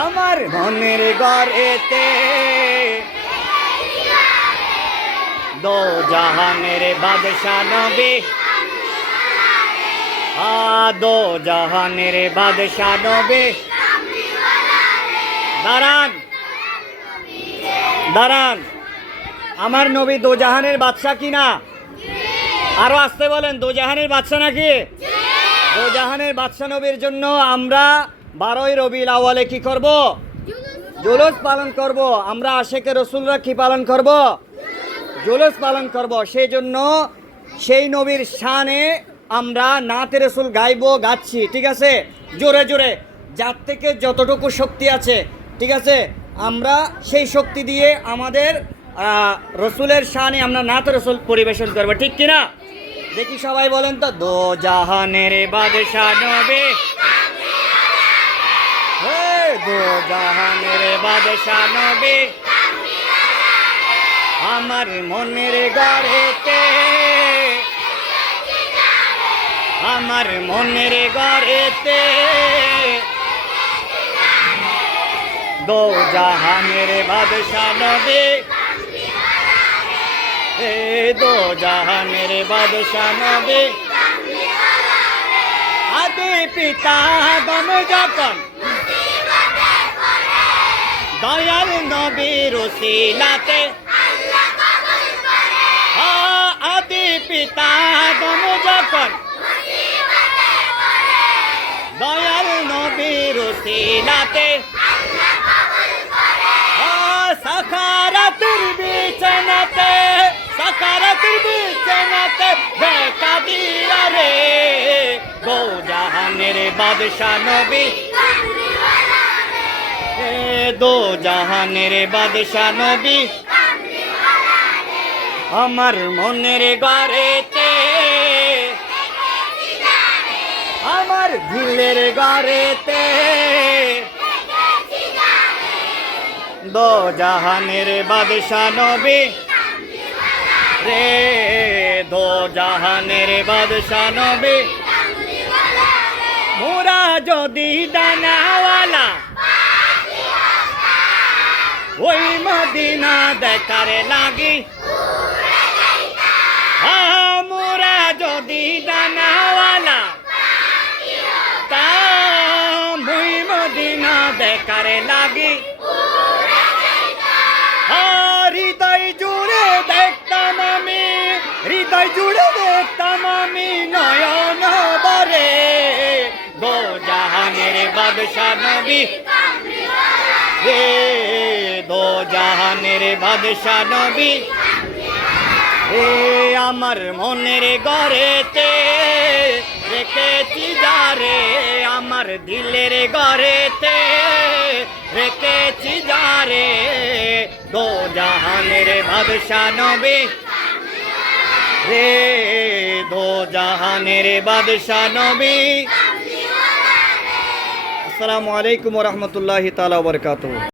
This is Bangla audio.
আমার মনের ঘরেতে দো জাহানের বাদশা নবী, দো জাহানের বাদশা নবী। দাঁড়ান দাঁড়ান, আমার নবী দো জাহানের বাদশা কিনা? আরো আসতে বলেন, দো জাহানের বাদশা নাকি? দো জাহানের বাদশা নবীর জন্য আমরা 12ই রবিউল আউয়ালে কি করব? জুলুস পালন করব। আমরা আশিকে রসুলরা কি পালন করব? জুলুস পালন করব। সেই জন্য সেই নবীর শানে আমরা নাতে রসুল গাইবো, গাচ্ছি, ঠিক আছে? জোরে জোরে, যার থেকে যতটুকু শক্তি আছে, ঠিক আছে, আমরা সেই শক্তি দিয়ে আমাদের রসুলের শানে আমরা নাতে রসুল পরিবেশন করবো, ঠিক কিনা? দেখি সবাই বলেন তো, দো জাহানের বাদশা নবী, দো জাহানের বাদশা নবী, আমার মনের ঘরেতে, আমার মনের ঘরেতে দো জাহানের বাদশা নবী, দো জাহানের বাদশা নবী। আদি পিতা আদম যখন দয়াল নবীর ওসিলাতে, আদি পিতা আদম যখন দয়াল নবীর ওসিলাতে সাকারাতের বিছানাতে, সাকারাতের বিছানাতে দেখা দিয়া রে দো জাহানের বাদশা নবী, দো জাহানের বাদশা নবী। আমার মনের ঘরেতে, আমার দিলের ঘরেতে দো জাহানের বাদশা নবী রে, দো জাহানের বাদশা নবী। মোরা যদি দানাওয়ালা ওই মদিনা দেখার লাগি, মোরা যদি দানাওয়ালা তা ওই মদিনা দেখার লাগি, হৃদয় জুড়ে দেখতাম আমি, হৃদয় জুড়ে দেখতাম আমি নয়ন ভরে দো জাহানের বাদশা নবী, দো জাহানের বাদশা নবী। আমার মনের ঘরেতে রেখেছি যারে, আমার দিলের ঘরেতে রেখেছি যারে দো জাহানের বাদশা নবী, দো জাহানের বাদশা নবী। আসসালামু আলাইকুম ওয়া রাহমাতুল্লাহি তাআলা ওয়া বারাকাতুহু।